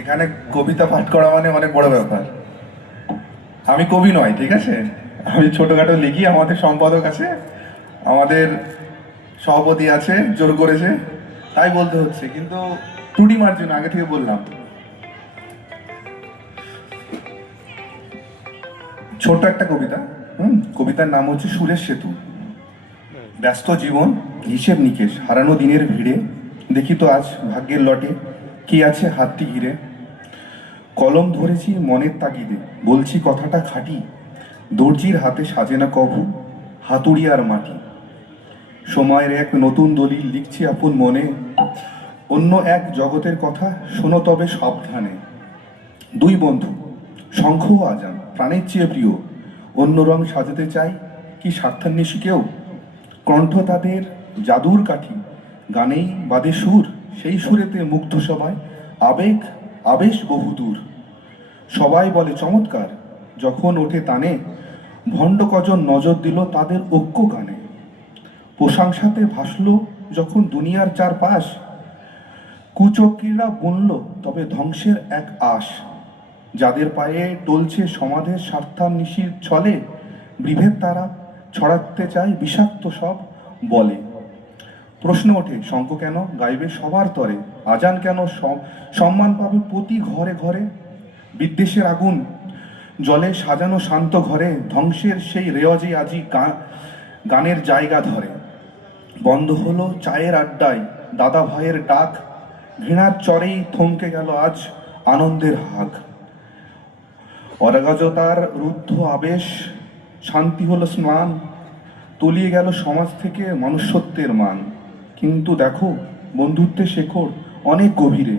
এখানে কবিতা পাঠ করা মানে অনেক বড় ব্যাপার। আমি কবি নয়, ঠিক আছে, আমি ছোটখাটো লিখি। আমাদের সম্পাদক আছে, আমাদের সভাপতি আছে, জোর করেছে তাই বলতে হচ্ছে, কিন্তু ত্রুটি মার্জিন আগে থেকে বললাম। ছোট্ট একটা কবিতা। কবিতার নাম হচ্ছে সুরেশ সেতু। ব্যস্ত জীবন, হিসেব নিকেশ, হারানো দিনের ভিড়ে দেখি তো আজ ভাগ্যের লটে কি আছে হাতটি ঘিরে। কলম ধরেছি মনের তাগিদে, বলছি কথাটা খাঁটি, দর্জির হাতে সাজে না কভু হাতুড়ি আর মাটি। সময়ের এক নতুন দলিল লিখছি আপন মনে, অন্য এক জগতের কথা শোনো তবে সাবধানে। দুই বন্ধু, শঙ্খ ও আজান প্রাণের চেয়ে প্রিয়, অন্য রং সাজাতে চাই কি স্বার্থান্বেষী কেউ। কণ্ঠ তাদের জাদুর কাঠি, গানেই বাদে সুর, সেই সুরেতে মুগ্ধ সবাই, আবেগ আবেশ বহুদূর। সবাই বলে চমৎকার, যখন ওঠে তানে, ভণ্ড কজন নজর দিল তাদের ঐক্য গানে। প্রশংসাতে ভাসল যখন দুনিয়ার চারপাশ, কুচক্রীরা বুনল তবে ধ্বংসের এক আশ। যাদের পায়ে টলছে সমাধের স্বার্থান্বেষীর ছলে, বিভেদ তারা ছড়াতে চায় বিষাক্ত সব বলে। প্রশ্ন ওঠে শঙ্খ কেন গাইবে সবার তরে, আজান কেন সম্মান পাবে প্রতি ঘরে ঘরে। বিদ্বেষের আগুন জলে সাজানো শান্ত ঘরে, ধ্বংসের সেই রেওয়াজে আজি গানের জায়গা ধরে। বন্ধ হলো চায়ের আড্ডায় দাদা ভাইয়ের ডাক, ঘৃণার চরেই থমকে গেল আজ আনন্দের হাক। অরাজকতার রুদ্ধ আবেশ, শান্তি হলো স্নান, তলিয়ে গেল সমাজ থেকে মনুষ্যত্বের মান। কিন্তু দেখো বন্ধুত্বের শেকড় অনেক গভীরে,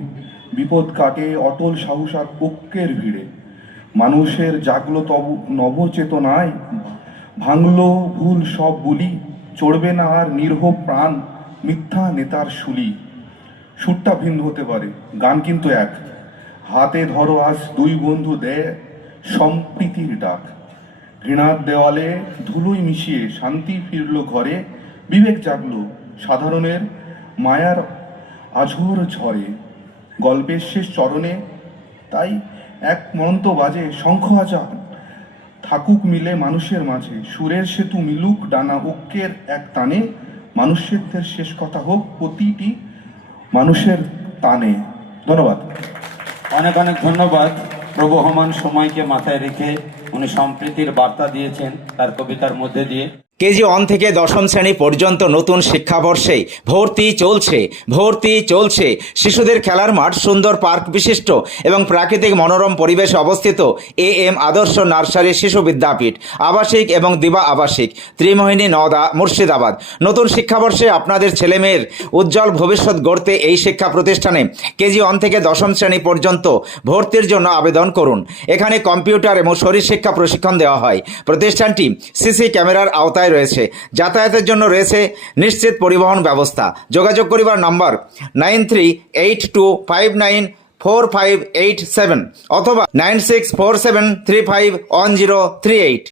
বিপদ কাটে অটল সাহস আর ঐক্যের ভিড়ে। মানুষের জাগলো তবু নবচেতনায়, ভাঙলো ভুল সব বলি, চড়বে না আর নির্ভ প্রাণ মিথ্যা নেতার শুলি। সুরটা ভিন্ন হতে পারে, গান কিন্তু এক। হাতে ধরো আজ দুই বন্ধু দেয় সম্প্রীতির ডাক। ঘৃণার দেওয়ালে ধুলোই মিশিয়ে শান্তি ফিরল ঘরে, বিবেক জাগলো সাধারণের মায়ার আঝোর ঝরে। গল্পের শেষ চরণে তাই এক মন্ত্র বাজে, শঙ্খ আজান থাকুক মিলে মানুষের মাঝে, সুরের সেতু মিলুক ডানা ঐক্যের এক টানে। মানুষের শেষ কথা হোক প্রতিটি মানুষের টানে। ধন্যবাদ। অনেক অনেক ধন্যবাদ। প্রবহমান সময়কে মাথায় রেখে উনি সম্প্রীতির বার্তা দিয়েছেন তার কবিতার মধ্যে দিয়ে। কেজি 1 থেকে দশম শ্রেণী পর্যন্ত নতুন শিক্ষাবর্ষে ভর্তি চলছে। শিশুদের খেলার মাঠ, সুন্দর পার্ক বিশিষ্ট এবং প্রাকৃতিক মনোরম পরিবেশে অবস্থিত AM আদর্শ নার্সারি শিশু বিদ্যাপীঠ, আবাসিক এবং দিবা আবাসিক, ত্রিমোহিনী, নওদা, মুর্শিদাবাদ। নতুন শিক্ষাবর্ষে আপনাদের ছেলেমেয়ের উজ্জ্বল ভবিষ্যৎ গড়তে এই শিক্ষা প্রতিষ্ঠানে কেজি 1 থেকে দশম শ্রেণী পর্যন্ত ভর্তির জন্য আবেদন করুন। এখানে কম্পিউটার এবং শরীরশিক্ষা প্রশিক্ষণ দেওয়া হয়। প্রতিষ্ঠানটি CC ক্যামেরার আওতায় রয়েছে। যাতায়াতের জন্য রয়েছে নিশ্চিত পরিবহন ব্যবস্থা। যোগাযোগ করিবার নাম্বার 9382594587 অথবা 9647351038।